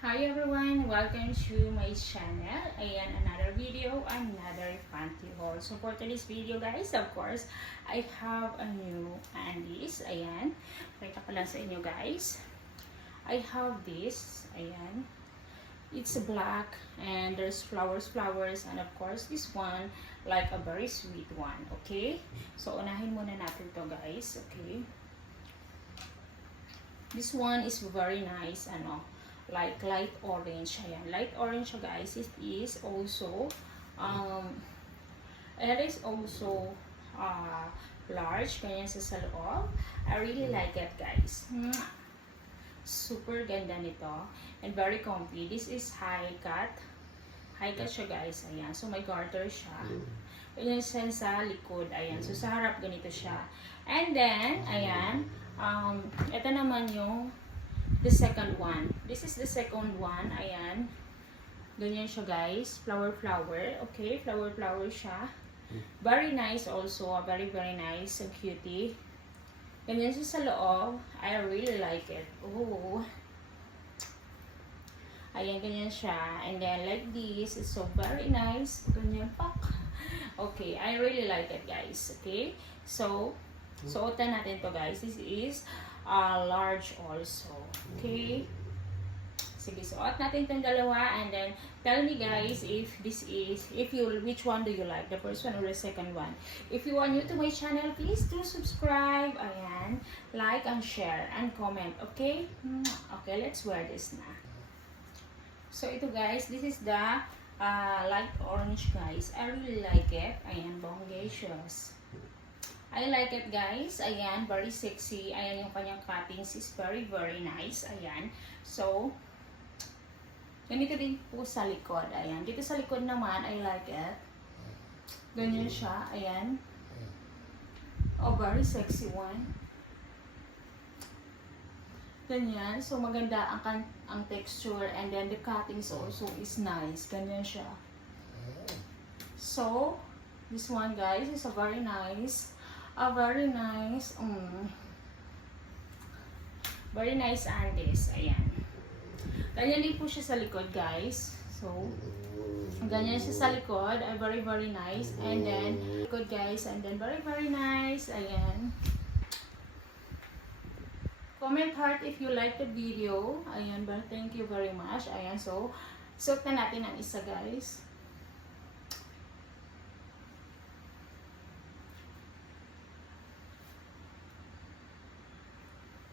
Hi everyone! Welcome to my channel. Ayan, another video, another panty haul. So for today's video guys, of course, I have a new undies. Ayan, pakita ko lang sa inyo guys. I have this. Ayan. It's black and there's flowers, and of course this one, like a very sweet one. Okay? So unahin muna natin to guys. Okay? This one is very nice, like light orange. Ayan, light orange guys. It is also large, ganyan sa loob. I really like it guys. Super ganda nito and very comfy. This is high cut siya guys. Ayan, so may garter siya. Yun sa likod. Ayan, so sa harap ganito siya. And then ayan, ito naman yung the second one. This is the second one. Ayan. Ganyan siya guys. Flower. Okay, flower siya. Very nice also. Very nice. So cutie. Ganyan siya sa loob. I really like it. Oh. Ayan, ganyan siya. And then like this. It's so very nice. Ganyan pak. Okay, I really like it guys. Okay. So, suotan natin to guys. This is large also. Okay? Sige, suot natin itong dalawa and then tell me guys if which one do you like, the first one or the second one. If you are new to my channel, please do subscribe, ayan, like and share and comment, okay? Okay, let's wear this na. So ito guys, this is the light orange guys. I really like it. Ayan, bongacious. I like it guys. Ayan, very sexy. Ayan, yung kanyang cuttings is very nice. Ayan. So, ganito din po sa likod. Ayan. Dito sa likod naman, I like it. Ganyan siya. Ayan. Oh, very sexy one. Ganyan. So, maganda ang texture and then the cuttings also is nice. Ganyan siya. So, this one guys is a very nice undies. Ayan. Ganyan din po siya sa likod guys. So, ganyan siya sa likod. Very nice. And then, likod guys. And then, very nice. Ayan. Comment heart if you like the video. Ayan. But thank you very much. Ayan. So, suot na natin ang isa guys.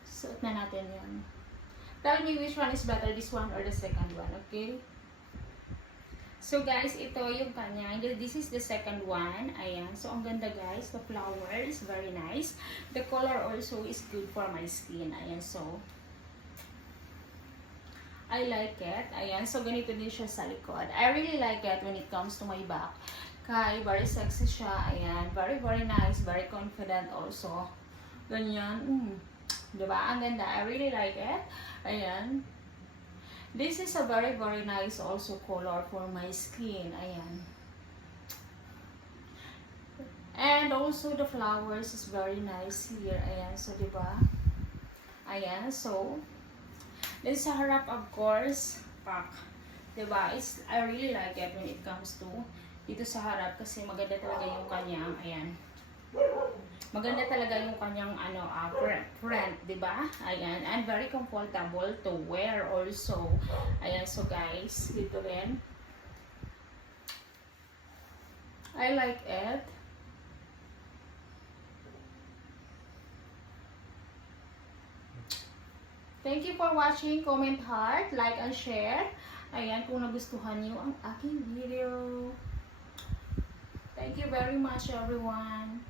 Suot na natin yun. Tell me which one is better, this one or the second one, okay? So guys, ito yung kanya. This is the second one. Ayan. So ang ganda guys. The flower is very nice. The color also is good for my skin. Ayan. So, I like it. Ayan. So ganito din siya sa likod. I really like it when it comes to my back. Kaya very sexy siya. Ayan. Very nice. Very confident also. Ganyan. Diba? Ang ganda. I really like it. Ayan. This is a very nice also color for my skin. Ayan. And also the flowers is very nice here. Ayan. So, diba? Ayan. So, this sa harap of course, pak. Diba? I really like it when it comes to dito sa harap kasi maganda talaga yung kanyang, ayan. Maganda talaga yung kanyang print, 'di ba? Ayan, and very comfortable to wear also. Ayan, so guys, dito rin. I like it. Thank you for watching. Comment heart, like and share. Ayan, kung nagustuhan niyo ang aking video. Thank you very much everyone.